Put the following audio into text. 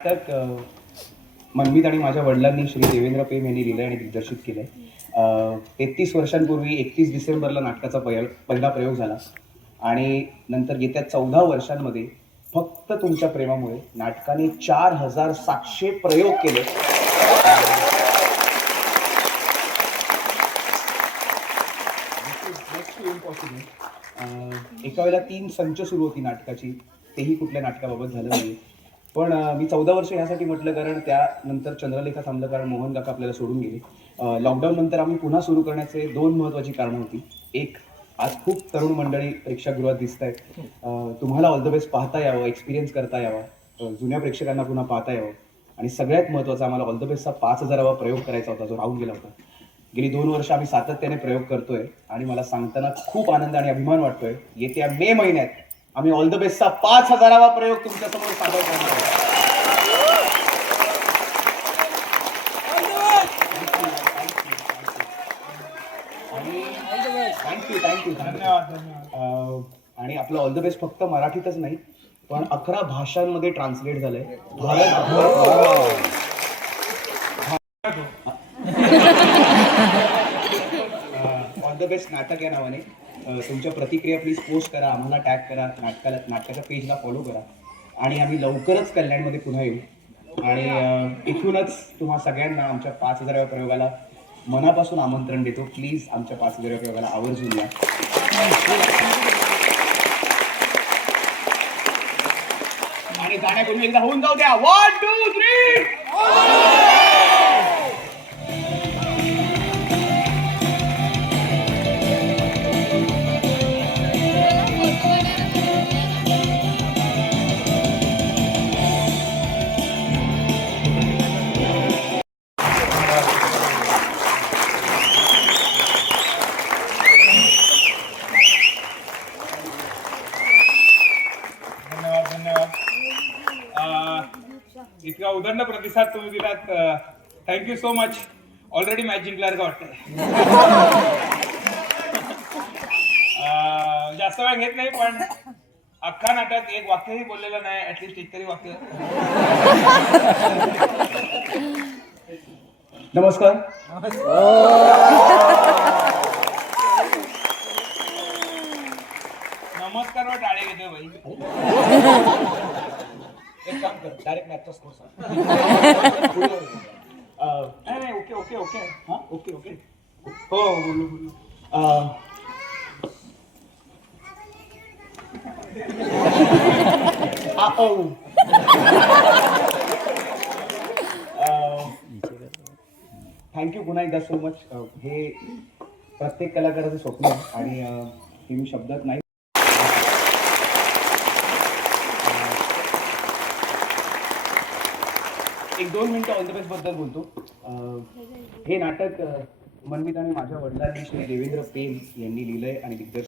नाटक मनमीत आणि माझ्या वडिलांनी श्री देवेंद्र पेम यांनी लिहिलं आणि दिग्दर्शित केलंय. 33 वर्षांपूर्वी 31 डिसेंबरला नाटकाचा पहिला प्रयोग झाला आणि नंतर येत्या 14 वर्षांमध्ये फक्त तुमच्या प्रेमामुळे नाटकाने 4700 प्रयोग केले. एका वेळेला 3 संच सुरू होती नाटकाची, तेही कुठल्या नाटकाबाबत झालं नाही. पण मी 14 वर्ष यासाठी म्हटलं कारण त्यानंतर चंद्रलेखा थांबलं कारण मोहन काका आपल्याला सोडून गेले. लॉकडाऊन नंतर आम्ही पुन्हा सुरू करण्याचे 2 महत्त्वाची कारणं होती. एक, आज खूप तरुण मंडळी प्रेक्षागृहात दिसत आहेत. तुम्हाला ऑल द बेस्ट पाहता यावं, एक्सपिरियन्स करता यावा, जुन्या प्रेक्षकांना पुन्हा पाहता यावं आणि सगळ्यात महत्त्वाचा आम्हाला ऑल द बेस्टचा 5000वा प्रयोग करायचा होता जो राहून गेला होता. गेली 2 वर्ष आम्ही सातत्याने प्रयोग करतोय आणि मला सांगताना खूप आनंद आणि अभिमान वाटतोय. येत्या मे महिन्यात आम्ही ऑल द बेस्टचा 5000वा प्रयोग तुमच्यासमोर सादर करणार आहोत. थँक्यू धन्यवाद. आणि आपलं ऑल द बेस्ट फक्त मराठीतच नाही पण 11 भाषांमध्ये ट्रान्सलेट झालंय. ऑल द बेस्ट नाटक या नावाने. तुमच्या प्रतिक्रिया प्लीज पोस्ट करा, आम्हाला टॅग करा, नाटकाच्या पेजला फॉलो करा आणि आम्ही लवकरच कल्याणमध्ये पुन्हा येऊ. आणि इथूनच तुम्हा सगळ्यांना आमच्या 5000व्या प्रयोगाला मनापासून आमंत्रण देतो. प्लीज आमच्या 5000व्या प्रयोगाला आवर्जून या. आणि गाण्याकडून एकदा होऊन जाऊ द्या. 1 2 3. धन्यवाद. इतका उदंड प्रतिसाद तुम्ही दिलात. Thank you so much. Already match जिंकल्यासारखं वाटतंय. जास्त वेळ घेत नाही पण अख्खा नाटक एक वाक्यही बोललेलं नाही. ऍटलिस्ट एक तरी वाक्य. नमस्कार. नमस्कार वर टाळे घेतो बाई. एक काम कर, डायरेक्ट मॅचचा स्कोर सांग. नाही ओके ओके ओके हां ओके ओके हो बोलू. थँक्यू पुन्हा एकदा सो मच. हे प्रत्येक कलाकाराचं स्वप्न आहे आणि हे मी शब्दात नाही. एक 2 मिनिटं ऑल द बेस्ट बद्दल बोलतो. हे नाटक मनमीत आणि माझ्या वडिलांनी श्री देवेंद्र पेम यांनी लिहिलंय आणि दिग्दर्शित